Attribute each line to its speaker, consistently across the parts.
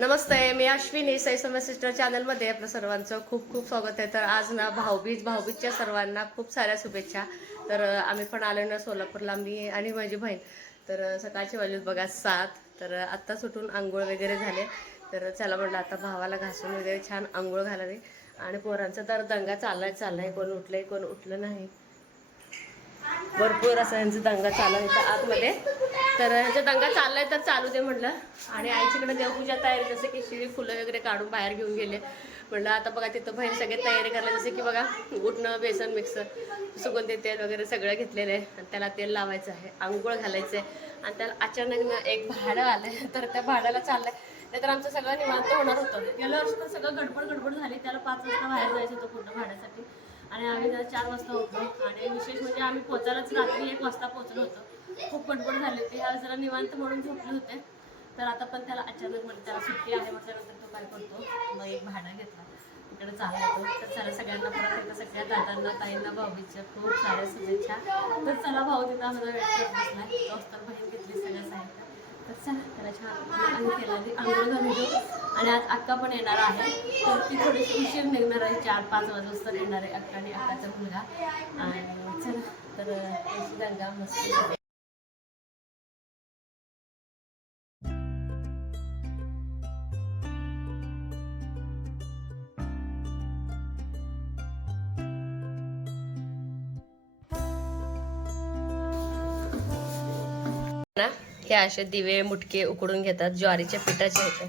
Speaker 1: नमस्ते मी अश्विनी साई समय सिस्टर चॅनलमध्ये आपलं सर्वांचं खूप खूप स्वागत आहे. तर आज ना भाऊबीज भाऊबीजच्या सर्वांना खूप साऱ्या शुभेच्छा. तर आम्ही पण आलो ना सोलापूरला मी आणि माझी बहीण. तर सकाळची सकाळचे बघा सात. तर आत्ता सुटून आंघोळ वगैरे झाले. तर चला म्हटलं आता भावाला घासून वगैरे छान आंघोळ घालावी. आणि पोरांचा तर दंगा चाललाय चाललाय. कोण उठलंय कोण उठलं नाही. भरपूर असा यांचा दंगा चालू आहे आतमध्ये. तर ह्यांचा दंगा चाललाय तर चालू दे म्हटलं. आणि आईच्याकडे देवपूजा तयारी जसं की शिळी फुलं वगैरे काढून बाहेर घेऊन गेले. म्हटलं आता बघा तिथं बाहेर सगळे तयारी करायला जसं की बघा उठणं बेसन मिक्सर सुगंधी तेल वगैरे सगळं घेतलेलं आहे. आणि त्याला तेल लावायचं आहे आंघोळ घालायचं आहे. आणि त्याला अचानक एक भाडं आलं तर त्या भाड्याला चाललंय. नाहीतर आमचं सगळं निवांत होणार होतं. गेल्या वर्षी तर सगळं गडबड गडबड झाली. त्याला पाच वाजता बाहेर जायचं होतं पूर्ण भाड्यासाठी. आणि आम्ही त्याला चार वाजता होतो. आणि विशेष म्हणजे आम्ही पोचायलाच रात्री एक वाजता पोचलो होतो. खूप पटपट झाली होती. ह्या जरा निवांत म्हणून झोपले होते. तर आता पण त्याला अचानक म्हणजे त्याला सुट्टी आहे म्हटल्यानंतर तो काय करतो? मग एक भाडा घेतला. इकडे चालतो. तर चला सगळ्यांना परत एकदा सगळ्या दादांना ताईंना भाऊबीच्या खूप साऱ्या शुभेच्छा. तर चला भाऊ तिथं आम्हाला वेळ करत बसला तर बहीण घेतली सगळं साहित्य. तर चला त्याला छान आंघोळ आंघोळ घालून घेऊ आणि आज अक्का पण येणार आहे. तर ती थोडीशी उशीर निघणार आहे. चार पाच वाजता येणार आहे अक्का आणि अक्काचा मुलगा. आणि चला तर गंगा मस्त ना? हे असे दिवे मुटके उकडून घेतात ज्वारीच्या पिठाचे होते.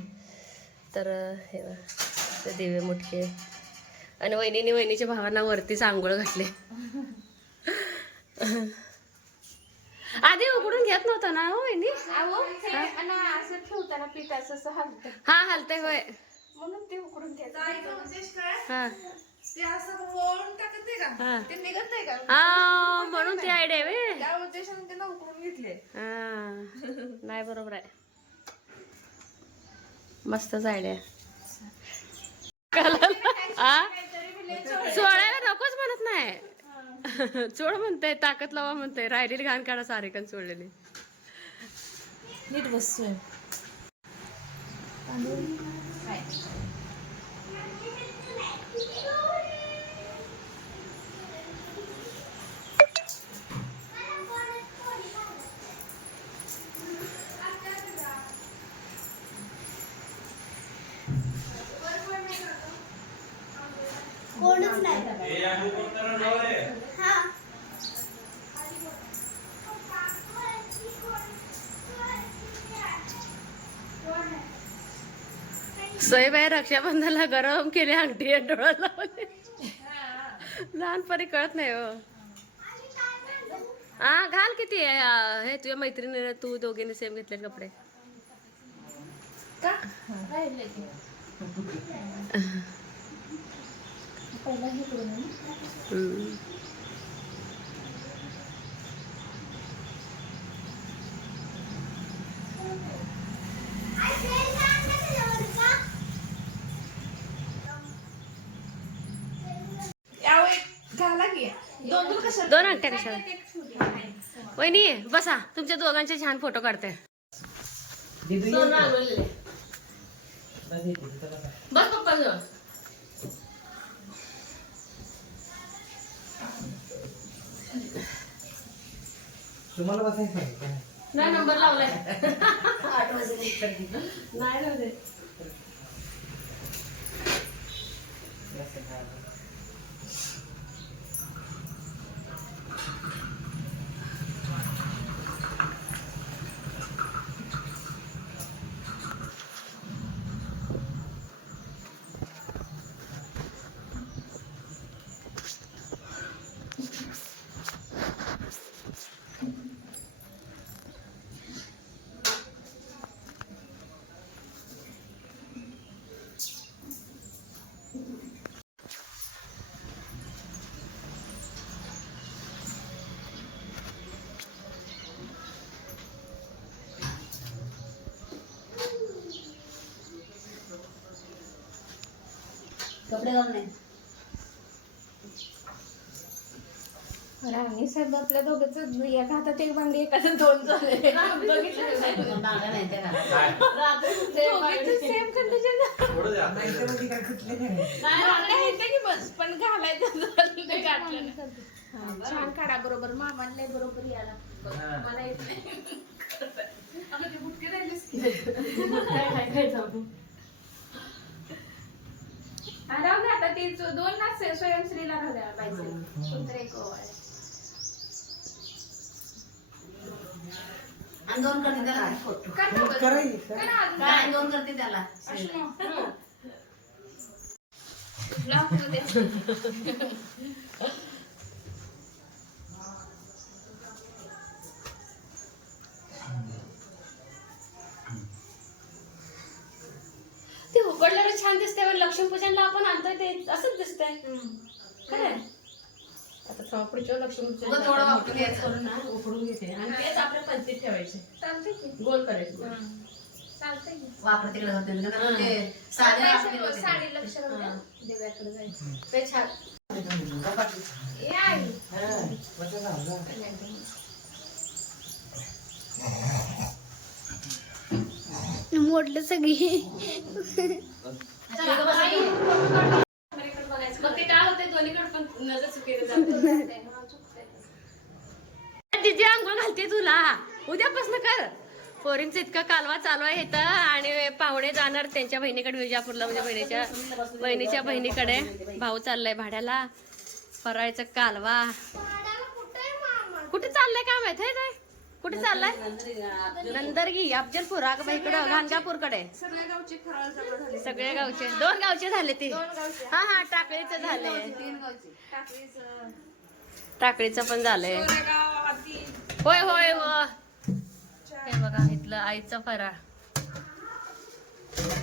Speaker 1: तर हे बघा, ते दिवे मुटके. आणि वहिनीने वहिनीच्या भावांना वरतीच आंघोळ घातले. आधी उकडून घेत नव्हतं ना हो वहिनी?
Speaker 2: असं ठेवताना पिठाचं असं हलतं
Speaker 1: हा हलते होय.
Speaker 2: म्हणून ते उकडून घ्यायचं
Speaker 1: हा.
Speaker 2: ते असं वळून टाकत नाही
Speaker 1: हा.
Speaker 2: का ते निघत नाही का?
Speaker 1: हा म्हणून ती आयडिया वे
Speaker 2: त्या उद्देशाने त्यांना उकडून घेतले
Speaker 1: हा. नाही बरोबर आहे. मस्तच आयडिया चोळायला नकोच म्हणत नाही. चोळ म्हणते ताकद लावा म्हणते राहिलेली घाण काढा सारेकन चोळलेली
Speaker 2: नीट बसतोय कोणच नाही हा
Speaker 1: सईबाई रक्षाबंधनला गरम केले अंगठी डोळा लावले. लहानपणी कळत नाही हो. हा घाल किती आहे हे तुझ्या मैत्रिणीने तू दोघींनी सेम घेतले कपडे.
Speaker 2: का राहिले की पहिला हे करू ना.
Speaker 1: हम्म.
Speaker 2: यावेळी घाला की दोन कशा
Speaker 1: अंगठ्या कशाला वहिनी बसा. तुमच्या दोघांचे छान फोटो काढते. बस पप्पा
Speaker 3: तुम्हाला बसायचं?
Speaker 1: नाही नंबर लावलाय. नाही
Speaker 4: कपडे घालून नाही
Speaker 2: राणी साहेब आपल्या दोघंच एका हातात एक बांगडी एका हातात दोन झाले. सेम कंडिशन बस पण घालायचं. हा, छान काढा बरोबर मामांना बरोबर याला
Speaker 3: हा.
Speaker 2: मला येत नाही. हा, राहू दे आता ती दोन ना से- स्वयंश्रीला राहू द्या पाहिजे. कोणतरी एक.
Speaker 4: आणि दोन करते त्याला.
Speaker 2: अजून.
Speaker 4: काय दोन करते त्याला.
Speaker 2: Lock
Speaker 1: उकडल्यावर छान दिसते पण लक्ष्मीपूजनला आपण आणतोय ते असंच दिसतंय. खरं आता थोडं पुढच्या लक्ष्मीपूजन
Speaker 4: उगाच थोडं वापरून घ्यायचं.
Speaker 1: करून ना उकडून घेते. आणि तेच आपल्या पंचीत ठेवायचे.
Speaker 2: चालतंय की.
Speaker 1: गोल करायचे. गोल.
Speaker 2: चालतंय की.
Speaker 4: वापर तिकडे होते ना ते साधे
Speaker 2: साडी
Speaker 4: वापरले
Speaker 2: साडी लक्ष राहू द्या. देव्याकडे जायचं.
Speaker 1: ते छान.
Speaker 2: आई.
Speaker 5: मोडलं सगळी.
Speaker 1: मग ते काय होते दोन्हीकडे पण नजर चुकीने जाते. तिची आंघोळ घालते तुला. उद्यापासून कर. पोरींचं इतका कालवा चालू आहे इथं आणि पाहुणे जाणार त्यांच्या बहिणीकडे विजापूरला म्हणजे बहिणीच्या बहिणीच्या बहिणीकडे. भाऊ चाललाय भाड्याला. फरायचं कालवा. कुठे चाललंय काय माहीत आहे कुठे चाललाय? नंदरगी अफजलपूर. अगं इकडं गाणगापूरकडे सगळे गावचे. दोन गावचे झाले ते. हा हा टाकळीचं झालंय.
Speaker 2: टाकळीचं
Speaker 1: पण झालंय. होय होय हे बघा इथलं आईचं फराळ.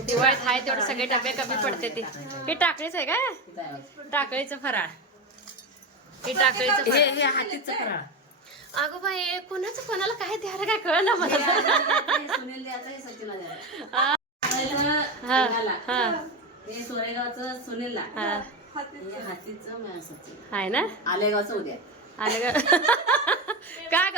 Speaker 1: दिवाळीत हाय तेवढे सगळे डबे कमी पडते ते. हे टाकळीच आहे का? टाकळीचं फराळ. हे टाकळीचं हे हे हातीचं फराळ. अगं बाई कोणाचं कोणाला काय द्यायला काय कळलं मला?
Speaker 4: सोरेगावचं सुनीलला.
Speaker 1: हा.
Speaker 4: हे हातीचं म- सचिन.
Speaker 1: आहे ना?
Speaker 4: आलेगावचं उद्या.
Speaker 1: आलं ग? का ग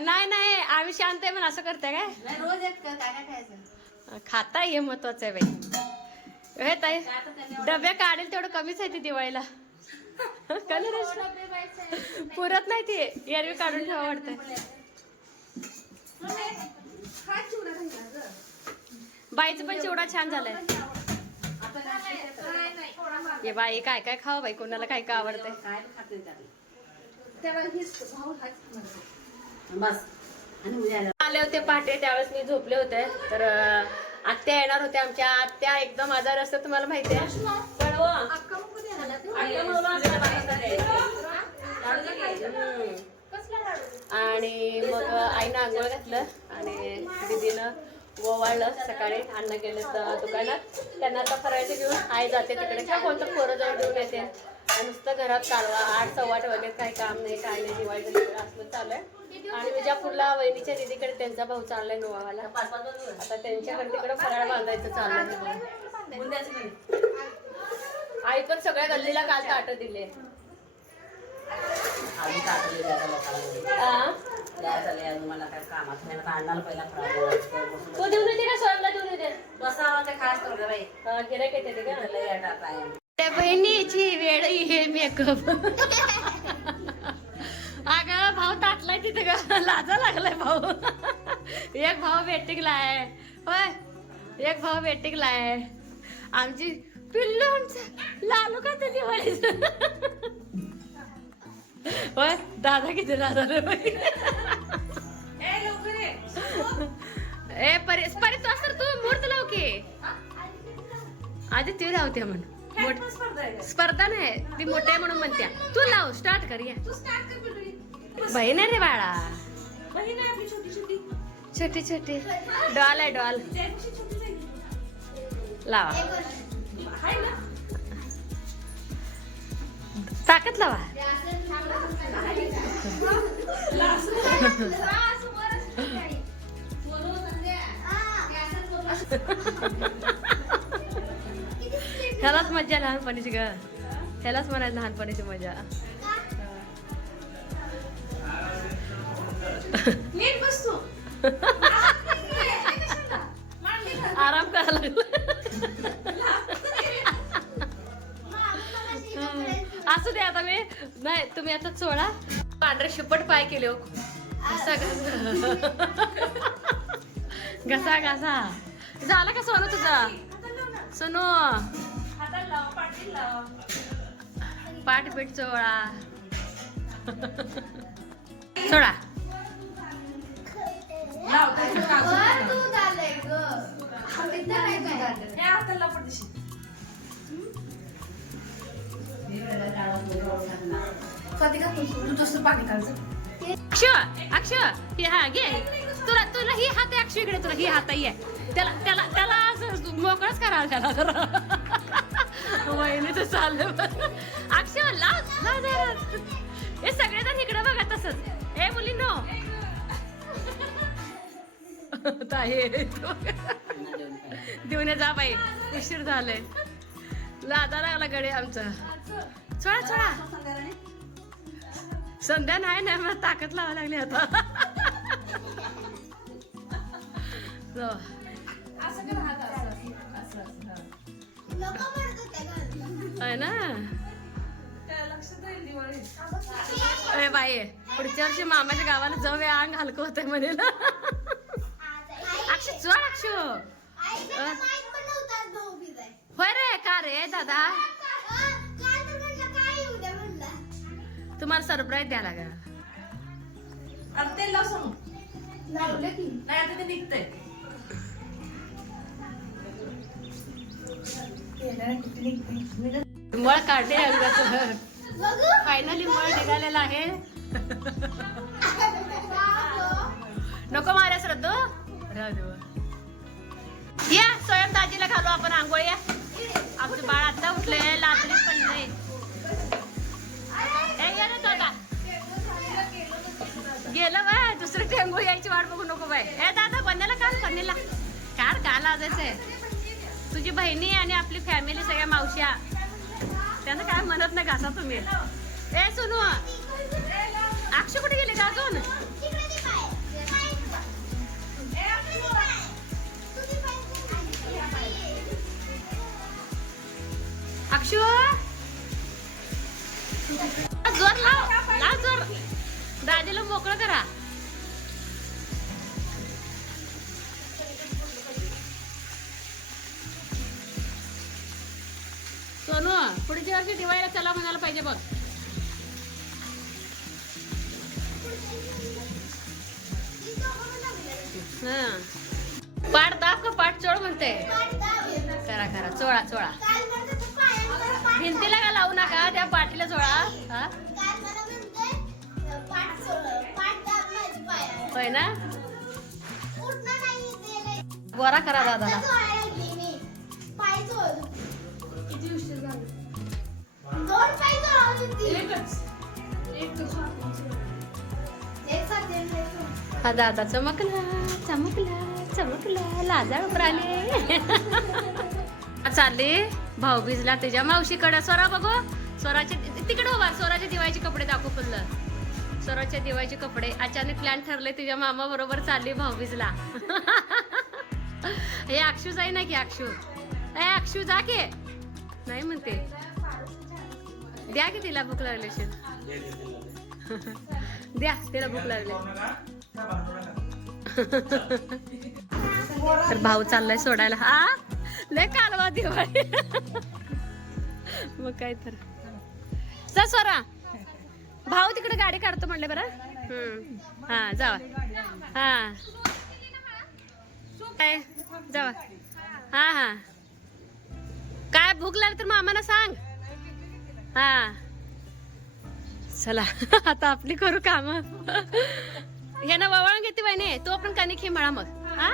Speaker 1: नाही नाही. आम्ही शांत आहे पण असं करते काय?
Speaker 4: रोज काय काय खायचं?
Speaker 1: खाता हे महत्वाचं आहे बाई. हे ताई डबे काढेल तेवढं कमीच आहे ते दिवाळीला. का नाही रे? पुरत नाही ते. एरवी काढून ठेवा वाटतंय. बाईचं पण चिवडा छान झालाय.
Speaker 2: माग.
Speaker 1: हे बाई काय काय खावं बाई? कोणाला काय काय आवडतंय आले होते पहाटे त्यावेळेस मी झोपले होते. तर आत्या येणार होत्या आमच्या. आत्या एकदम आजार असतात तुम्हाला माहिती आहे. आणि मग आईनं आंघोळ घातलं आणि दिदीनं ओवाळलं. सकाळी अन्न गेले दुकानात. त्यांना आता फरायचं घेऊन आई जाते तिकडे. का कोणतं पोरं जाऊन घेऊन येते? आणि नुसतं घरात चालवा. आठ सव्वाट वगैरे काही काम नाही काय नाही दिवाळी तिकडे असलं चाललंय आणि विजापूरला वहिनीच्या दिदीकडे त्यांचा भाऊ चाललाय गोवाला आता त्यांच्याकडे तिकडे फराळ बांधायचं चाललंय आई पण सगळ्या गल्लीला काल ताट दिले तू देऊन का स्वयंला देऊन हा, येते का? त्या बहिणीची वेळ हे मेकअप. अगं भाऊ ताटलाय तिथे ग. लाजा लागलाय भाऊ. एक भाऊ वेटिंगला आहे. होय? एक भाऊ वेटिंगला आहे. आमची पिल्लू आमचं. लालू का ते दिवाळीच होय? दादा किती दादा रे
Speaker 2: ए, लवकर ये.
Speaker 1: ए परी परी तू असं तू मूर्त लाव की. आधी ती राहते म्हणून मोठ
Speaker 2: स्पर्धा आहे. का?
Speaker 1: स्पर्धा नाही ती मोठ्या म्हणून म्हणत्या. तू लाव स्टार्ट कर या. बहीण आहे रे बाळा.
Speaker 2: छोटी छोटी.
Speaker 1: छोटी छोटी. डॉल आहे डॉल. लावा. ताकद लावा. ह्यालाच मजा लहानपणीची ग. ह्यालाच म्हणायचं लहानपणीची मजा. आराम करायला लागला. तुम्ही आता चोळा. पांढरे शिपट पाय केले हो. घसा घसा. घसा घसा. झाला का सोनू तुझा? सोनू.
Speaker 2: हाताला
Speaker 1: पाठ पीठ चोळा. सोडा. अक्ष अक्ष हे हा घे. तुला तुला ही हात आहे अक्ष इकडे तुला ही हात आहे. त्याला त्याला त्याला असं मोकळच करा त्याला जरा वहिनीचं चाललं. अक्ष लाव हे सगळे जण इकडे बघा तसंच. हे मुली नो ताई देऊन ये जा बाई. उशीर झालाय. लादा लागला गडे आमचा. चोळा चोळा संध्या नाही नाही मला ताकद लावा लागली आता.
Speaker 2: हा.
Speaker 1: आहे ना. अरे बाई पुढच्या वर्षी मामाच्या गावाला जाऊया अंग हलकं होतंय म्हणे ना अक्षय चोळ अक्षय होय रे का रे दादा? तुम्हाला सरप्राईज द्यायला का
Speaker 2: आता तेल लाव समोर. नाही आता ते निघतंय.
Speaker 1: मळ काढले अंगाचं फायनली मळ निघालेला आहे. नको मारा श्रद्धू. राहू. या स्वयं दुसरं यायची वाट बघू नको बाय ए दादा बंद्याला काल पन्नीला काल का आहे तुझी बहिणी आणि आपली फॅमिली सगळ्या मावश्या. त्यांना काय म्हणत नाही घासा तुम्ही. ए सुनू अक्षय कुठे गेले का अजून? अक्षु? जोर लाव. लाव जोर. दादीला मोकळं करा. पुढच्या वर्षी दिवाळीला चला म्हणायला पाहिजे बघ. हा. पाठ दाब का पाठ चोळ म्हणते. करा करा. चोळा चोळा. भिंतीला का लावू नका? त्या पाठीला चोळा. हा? होय ना? गोरा करा दादाला. हा दादा चमकला चमकला चमकला. लाजाळ प्राणी चालली. भाऊबीजला त्याच्या मावशीकडे. स्वरा बघू. स्वराचे तिकडे उभा. स्वराचे दिवाळीचे कपडे दाखव फुललं. स्वराच्या दिवाळीचे कपडे अचानक प्लॅन ठरले. तुझ्या मामा बरोबर चालली भाऊबीजला हे अक्षू जाई ना की अक्षू? ए अक्षू जा के. नाही म्हणते. द्या की तिला भूक लागली असेल. द्या तिला भूक लागली. तर भाऊ चाललाय सोडायला. हा लय कालवा दिवाळी. मग काय तर. जा स्वरा भाऊ तिकडे गाडी काढतो म्हणले बरं. हा जावा. हा. काय? जावा. हा हा. काय भूक लागली तर मामाला सांग. हा. चला आता आपली करू काम. ना वळण घेते बहिणी. तो पण कणिक ही मळा मग. हा?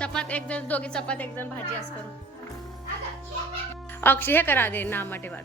Speaker 1: चपात एक जण दोघी चपात एक जण भाजी असं करू. अक्षय हे करा दे ना वाढ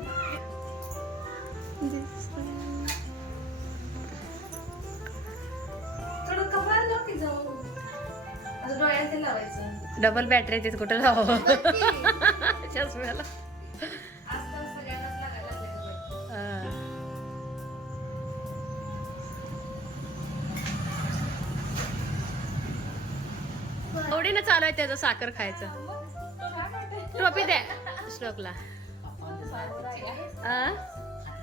Speaker 1: डबल बॅटरी तिथे कुठं लावा चष्म्याला. आवडीनं चालू आहे त्याचं साखर खायचं. टोपी द्या श्लोकला?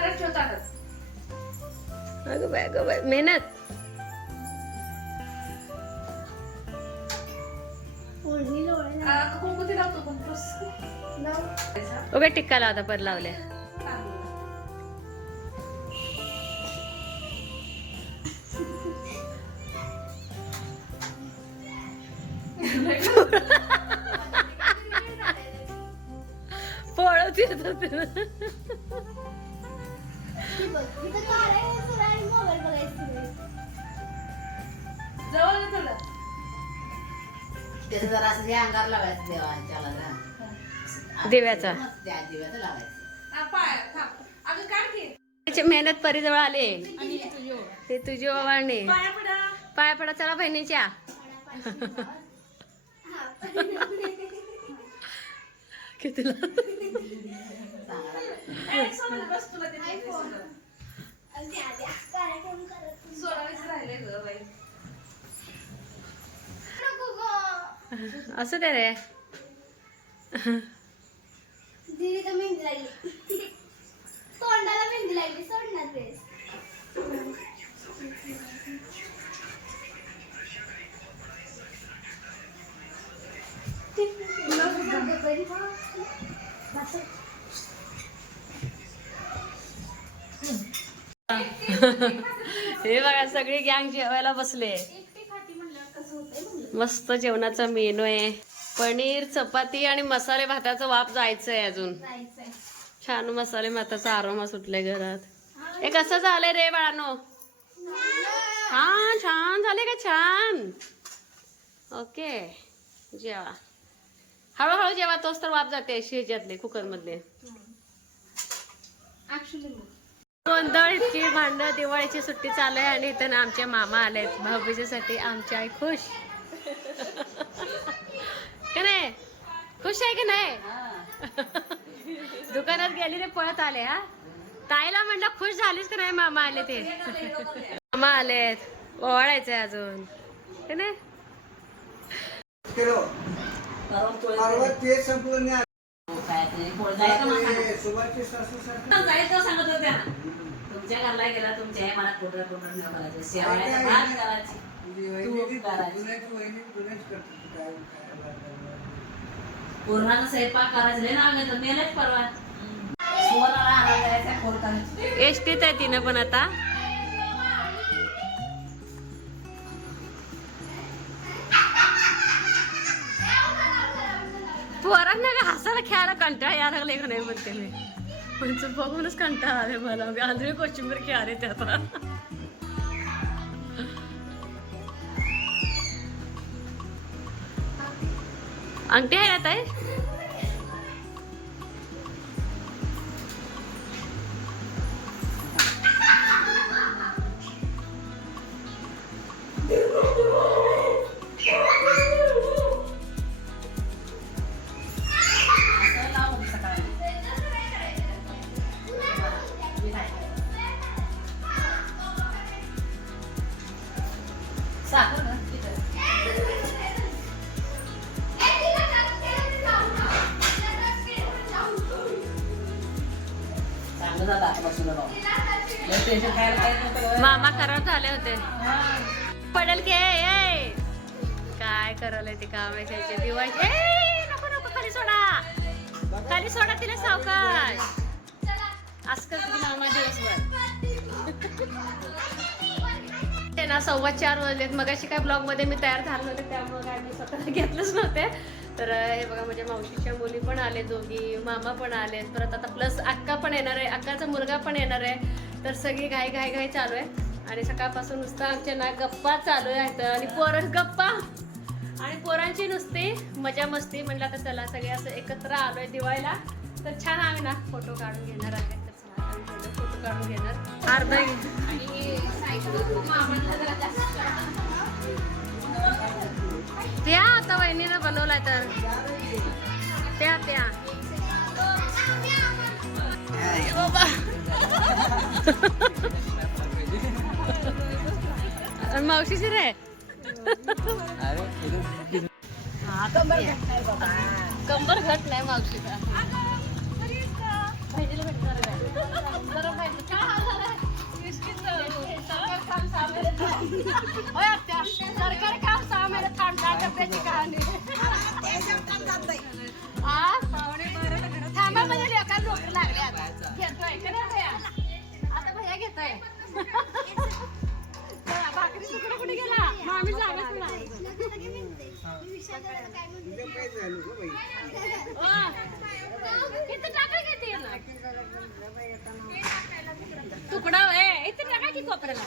Speaker 1: वळणे
Speaker 2: ताटात ठेव ताटात
Speaker 1: अगं बाय अगं बाय मेहनत.
Speaker 2: कुंकू ते लावतो कुंकूस.
Speaker 1: उभे टिक्का लावता पर लावल्या.
Speaker 4: त्याचं जरा असं अंगार लावायचं देवाच्याला जरा.
Speaker 1: दिव्याचा.
Speaker 4: त्या दिव्याचं लावायचं
Speaker 2: आ, पाय थांब अगं काढ की
Speaker 1: त्याची मेहनत परीजवळ आले
Speaker 2: आणि तुझी ओळ.
Speaker 1: ते तुझी ओवाळणे
Speaker 2: पाया पडा
Speaker 1: पाया पडा चला बहिणीच्या कितीला
Speaker 2: ए, सोनाली, बस तुला ते
Speaker 5: iPhone. द्या, द्या. कार्यक्रम करत.
Speaker 2: सोडायचं राहिलंय ग बाई
Speaker 5: नको गं.
Speaker 1: असं ते रे?
Speaker 5: मेहंदी लागली
Speaker 1: हे बघा सगळी गँग जेवायला बसले
Speaker 5: एकटी खाती म्हणल्यावर कसं होतंय म्हणलं
Speaker 1: मस्त जेवणाचा मेनू आहे. पनीर चपाती आणि मसाले भाताचा वाप जायचंय अजून.
Speaker 5: जायचंय.
Speaker 1: छान मसाले भाताचा आरोमा सुटलाय घरात. हे. कसं झालंय रे बाळानो? हा छान झाले का? छान. ओके. जेवा. हळूहळू जेवा तोच तर वाप जाते शेजातले कुकर मधले
Speaker 5: ऍक्च्युली
Speaker 1: गोंधळ इतकी भांडणं दिवाळीची सुट्टी चालू आहे आणि इथं ना आमचे मामा आलेत. भाऊबीजेसाठी आमची आई खुश. का नाही? खुश आहे की नाही? दुकानात गेली ते पळत आले हा? ताईला म्हणलं खुश झालीस का नाही? मामा आले ते. मामा आलेत. ओवाळायचंय अजून. का नाही?
Speaker 4: जायचं सांगत.
Speaker 3: सुभाषची
Speaker 4: सांगत होत्या तुमच्या घरला गेला तुमच्या हे मला कोटरा कोटरा न करायचं शेवाळ्याचं भात करायची. तूप करायची.
Speaker 3: जुन्याची वहिनी जुन्याच करते काय काय लागलं.
Speaker 4: पूर्णाचा स्वयंपाक करायचं लय नाव घेतो. मेलच परवा. सुवर्णाला आणायला जायचा कोर्टाने
Speaker 1: एसटीत आहे तिनं पण आता. पोरांना मला खेळायला कंटाळा यायला लागले का नाही म्हणते मी म्हणजे बघूनच कंटाळा आले मला आंधळी कोशिंबीर खेळाले ते आता अंगठी आहे ना
Speaker 4: काय
Speaker 1: करायला आहे त्याचे दिवाळी ए, नको नको खाली सोडा. खाली सोडा तिला सावकाश. असं करते मामा दिवसभर. ते ना सव्वा चार वाजलेत. मग अशी काय ब्लॉगमध्ये मी तयार झाले होते त्यामुळे काय मी स्वतः घेतलंच नव्हते. तर हे बघा म्हणजे मावशीच्या मुली पण आले दोघी मामा पण आलेत. परत आता प्लस अक्का पण येणार आहे. अक्काचा मुलगा पण येणार आहे. तर सगळी घाई घाई घाई चालू आहे. आणि सकाळपासून नुसतं आमच्या ना गप्पा चालू आहेत. आणि पोरं गप्पा आणि पोरांची नुसती मजा मस्ती म्हणलं आता चला सगळे असं एकत्र आलोय दिवाळीला. तर छान आम्ही ना फोटो काढून घेणार आहे. तर चला आता आम्ही फोटो काढून घेणार अर्धा
Speaker 2: आणि
Speaker 1: त्या आता वहिनीनं बनवलाय तर. त्या त्या बाबा. मावशीची रे. कंबर घट नाही मावशीचा बहिणीला सरकार काम सहा महिने थांब- होय कहाणी? थांबा म्हणजे नोकरी आता. घेतोय आता भैया घेतोय. तुकडा इथे टाका की कोपऱ्याला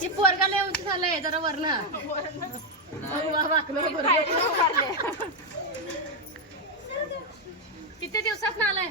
Speaker 1: ती पोरगा लय उंच झालंय जरा वरण किती दिवसात ना आलाय?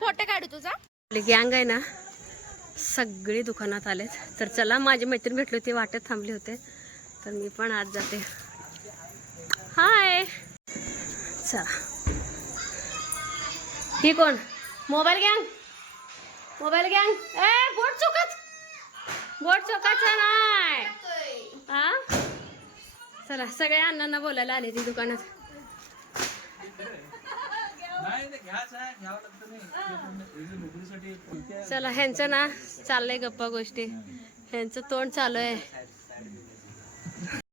Speaker 1: फोटो काढू तुझा. गँग आहे ना सगळे दुकानात आलेत. तर चला माझी मैत्रीण भेटली होती वाटेत थांबले होते. तर मी पण आज जाते. हाय चला. ही कोण? मोबाईल गँग मोबाईल गँग ए बोट चौकाच बोट चौकाचा नाही. हा? चला सगळ्या अण्णांना बोलायला आले ती दुकानात. चला ह्यांचं ना चाललंय गप्पा गोष्टी. ह्यांचं तोंड चालू आहे.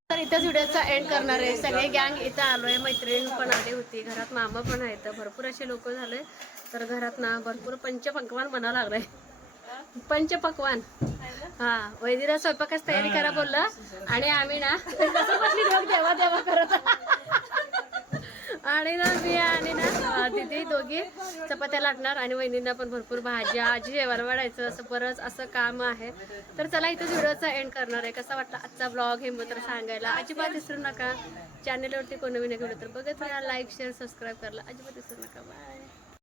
Speaker 1: तर इथंच व्हिडिओचा एंड करणार आहे. सगळे गँग इथं आलोय. मैत्रीण पण आली होती. घरात मामा पण आहेत. भरपूर असे लोक झाले. तर घरात ना भरपूर पंचपक्वान बनावं लागलंय पंचपक्वान. हा वैदिरा स्वयंपाकाच तयारी करा बोललं. आणि आम्ही ना देवा देवा करत आणि ना मी आणि ना तिथे दोघी चपात्या लाटणार आणि वहिनींना पण भरपूर भाज्या आजी जेवण वाढायचं असं बरंच असं काम आहे. तर चला इथं व्हिडिओचा एंड करणार आहे. कसा वाटला आजचा ब्लॉग हे मात्र सांगायला. अजिबात विसरू नका. चॅनेलवरती कोण नवीन व्हिडिओ तर बघत राहा. लाईक शेअर सबस्क्राईब करायला अजिबात विसरू नका. बाय